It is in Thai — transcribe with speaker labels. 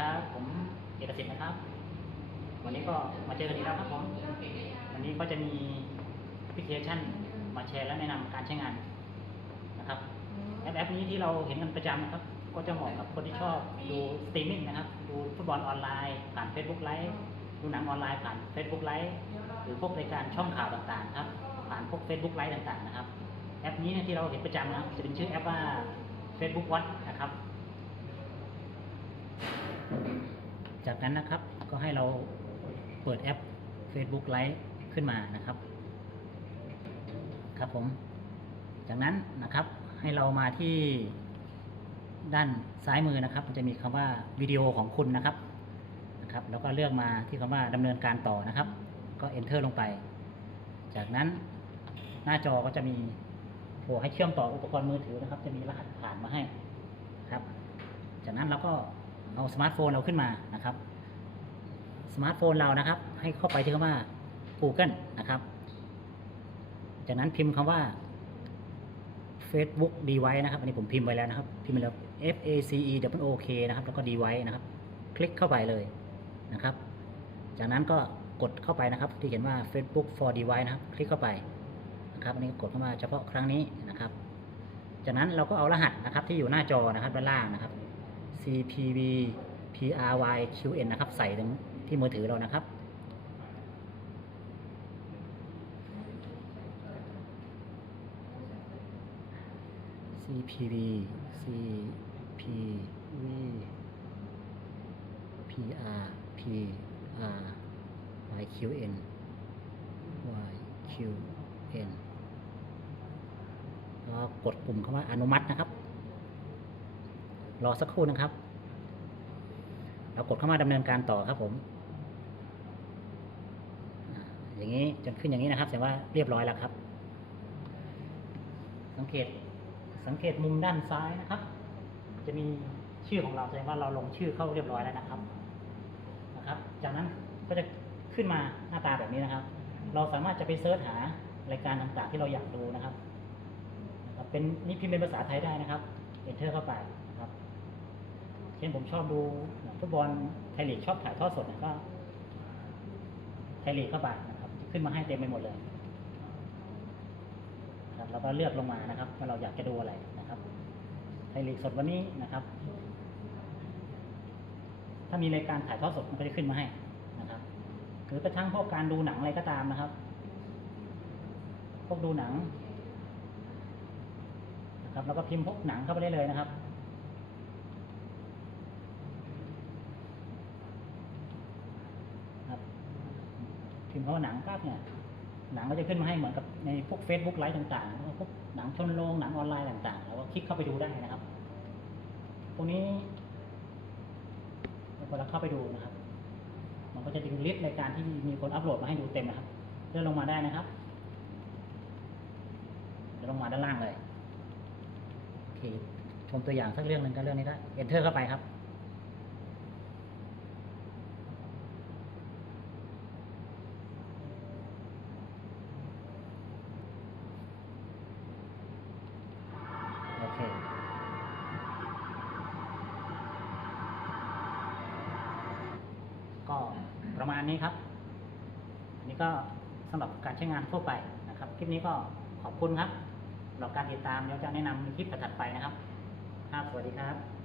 Speaker 1: ครับผมเอกสิทธิ์นะครับ วันนี้ก็มาเจอกันอีกแล้วครับผมวันนี้ก็จะมีแอปพลิเคชันมาแชร์และแนะนำการใช้งานนะครับแอปแอปนี้ที่เราเห็นกันประจำนะครับ ก็จะเหมาะกับคนที่ชอบดูสตรีมมิ่งนะครับ ดูฟุตบอลออนไลน์ผ่าน Facebook ไลฟ์ดูหนังออนไลน์ผ่าน Facebook ไลฟ์หรือพวกรายการช่องข่าวต่างๆครับผ่านพวก Facebook ไลฟ์ต่างๆนะครับ แอปนี้เนี่ยที่เราเห็นประจำนะครับจะเป็นชื่อแอปว่า Facebook Watch นะครับ จากนั้นนะครับก็ให้เราเปิดแอป Facebook Live ขึ้นมานะครับ ครับผม จากนั้นนะครับให้เรามาที่ด้านซ้ายมือนะครับมันจะมีคำว่าวิดีโอของคุณนะครับนะครับ แล้วก็เลือกมาที่คำว่าดำเนินการต่อนะครับ ก็ enter ลงไป จากนั้นหน้าจอก็จะมีโผล่ให้เชื่อมต่ออุปกรณ์มือถือนะครับ จะมีรหัสผ่านมาให้ครับ จากนั้นเราก็ เอาสมาร์ทโฟนเราขึ้นมานะครับ สมาร์ทโฟนเรานะครับ ให้เข้าไปที่คำว่า Google นะครับ จากนั้นพิมพ์คำว่า Facebook device นะครับ อันนี้ผมพิมพ์ไว้แล้วนะครับ พิมพ์ไปแล้ว F A C E W O K นะครับ แล้วก็ device นะครับ คลิกเข้าไปเลยนะครับ จากนั้นก็กดเข้าไปนะครับ ที่เขียนว่า Facebook for device นะครับ คลิกเข้าไปนะครับ อันนี้ก็กดเข้ามาเฉพาะครั้งนี้นะครับ จากนั้นเราก็เอารหัสนะครับที่อยู่หน้าจอนะครับด้านล่างนะครับ CPV PRYQN นะครับ ใส่ตรงที่มือถือเรานะครับ CPV CPV PR PR YQN YQN แล้วกดปุ่มคำว่าอนุมัตินะครับ รอสักครู่นะครับ เรากดเข้ามาดำเนินการต่อครับผม อย่างนี้จนขึ้นอย่างนี้นะครับแสดงว่าเรียบร้อยแล้วครับ สังเกตสังเกตมุมด้านซ้ายนะครับ จะมีชื่อของเราแสดงว่าเราลงชื่อเข้าเรียบร้อยแล้วนะครับนะครับ จากนั้นก็จะขึ้นมาหน้าตาแบบนี้นะครับ เราสามารถจะไปเซิร์ชหารายการต่างๆ ที่เราอยากดูนะครับ เป็นนี่พิมพ์เป็นภาษาไทยได้นะครับ enter เข้าไป เช่นผมชอบดูฟุตบอลไทยลีกชอบถ่ายทอดสดก็ไทยลีกเข้าไปนะครับ ขึ้นมาให้เต็มไปหมดเลยครับแล้วก็เลือกลงมานะครับว่าเราอยากจะดูอะไรนะครับไทยลีกสดวันนี้นะครับ ถ้ามีรายการถ่ายทอดสดมันก็จะขึ้นมาให้นะครับหรือกระทั่งพวกการดูหนังอะไรก็ตามนะครับ พวกดูหนังนะครับ แล้วก็พิมพ์พวกหนังเข้าไปได้เลยนะครับ พิมพ์คำว่าหนังปั๊บเนี่ยหนังก็จะขึ้นมาให้เหมือนกับในพวก Facebook ไลฟ์ต่างๆพวกหนังชนโรงหนังออนไลน์ต่างๆ แล้วก็คลิกเข้าไปดูได้นะครับตรงนี้พอเราเข้าไปดูนะครับ มันก็จะดึงลิสต์รายการที่มีคนอัปโหลดมาให้ดูเต็มนะครับ เลื่อนลงมาได้นะครับเดี๋ยวลงมาด้านล่างเลยโอเคชมตัวอย่างสักเรื่องหนึ่งก็เรื่องนี้ก็ enter เข้าไปครับ โอเค ก็ประมาณนี้ครับ อันนี้ก็สำหรับการใช้งานทั่วไปนะครับ คลิปนี้ก็ขอบคุณครับสำหรับการติดตามเดี๋ยวจะแนะนำในคลิปถัดๆไปนะครับ ครับ สวัสดีครับ